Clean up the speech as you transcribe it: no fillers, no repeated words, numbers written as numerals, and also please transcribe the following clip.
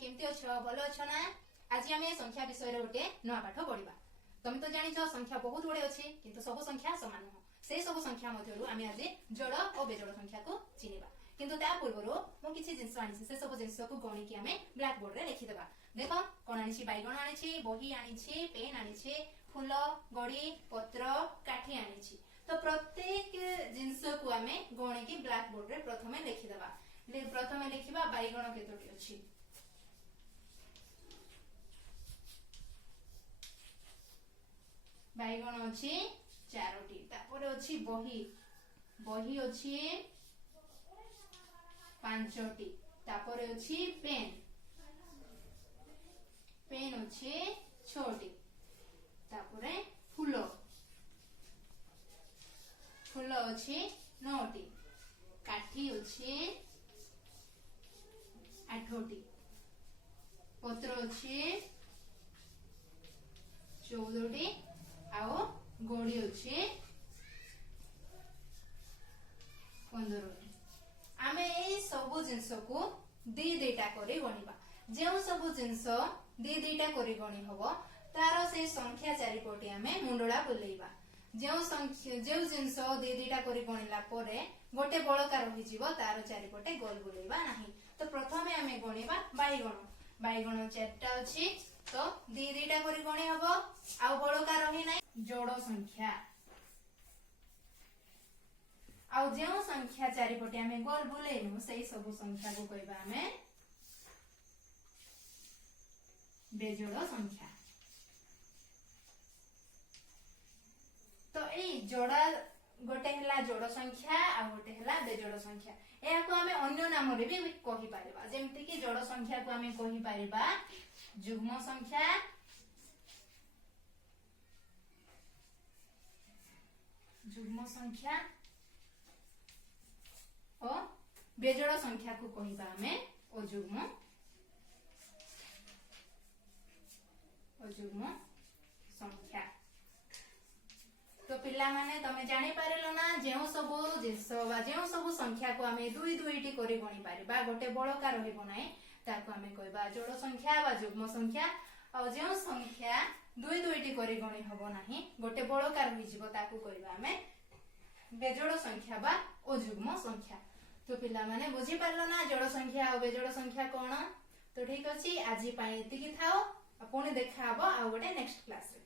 केमती अछ भलो अछ ना। आज आम संख्या विषय रे गोटे नया पाठ पढ़ा। तुम तो जानिछ संख्या बहुत गुड़े अच्छी किंतु सब संख्या समान नुह। से सब संख्या मध्यरु आम आज जोड़ और बेजोड़ संख्या को चिन्हवा किंतु ता पूर्व मु किछि जिंस आनिछि से सब जिंस को गणिकी आम ब्लैक बोर्ड रे लिखिदेबा। देख कोन आनिछि बैगण आनिछि बही आनिछि पेन आनिछि फूल गड़ी पत्र काठी आनिछि। तो प्रत्येक जिंस को आम गणिकी ब्लैक बोर्ड रे प्रथमे लिखिदेबा। प्रथमे लिखिबा बैगण केतोटी अछि। बैगण अछि चारोटी। तापर अछि बही बही अछि पांचटी। तापर अछि पेन पेन अछि छोटी। तापर फूल फूल अछि नौटी। काठी अछि आठटी। पत्र अछि 14टी। आओ गोड़ी अछि 15टी। आमे एई सब जिंस को दी दीटा करी गणिबा। जेउ सब जिंस दी दीटा करी गणी हबो तार से संख्या चारिपटे आमे मुंडला बुलेइबा। जेउ जिंस दी दीटा करी गणिला परे गोटे बळका रहि जिवो तार चारिपटे गोल बुलेइबा नाही। तो प्रथमे आमे गणिबा बैगण। बैगण चारटा अछि तो दी दीटा करी गणी हबो आ बळका रहि नाही जोड़ संख्या। आउ जेउ संख्या चारिपटे आमे गोल बुलेइनु सेई सब संख्या को कहबा आमे बेजोड़ संख्या। तो एई जोड़ा गोटे हला जोड़ संख्या आ गोटे हला बेजोड़ संख्या। एहा को आमे अन्य नाम रे भी कहि पारिबा। जेमति कि जोड़ संख्या को आमे कहि पारिबा युग्म संख्या युग्म संख्या और बेजोड़ संख्या को कहिबा आमे अयुग्म संख्या। तो पिला माने तमे जानि पारेलो ना जेउ सब जिंस बा जेउ सब संख्या को आमे दुई दुईटी करी गणी पारिबा गोटे बळका रहिबो नाही ताको आमे कहबा जोड़ संख्या बा युग्म संख्या। और जेउ संख्या दुई दुईटी करी गणी हबो नाही गोटे बळका रहि जिवो ताको कहबा आमे बेजोड़ संख्या बा अयुग्म संख्या। तो पिला माने बुझी पारलो ना जोड़ संख्या और बेजोड़ संख्या कोन। तो ठीक अछि आज पई एतिकी थाओ। पुणी देखा हबो आ गोटे नेक्स्ट क्लास रे।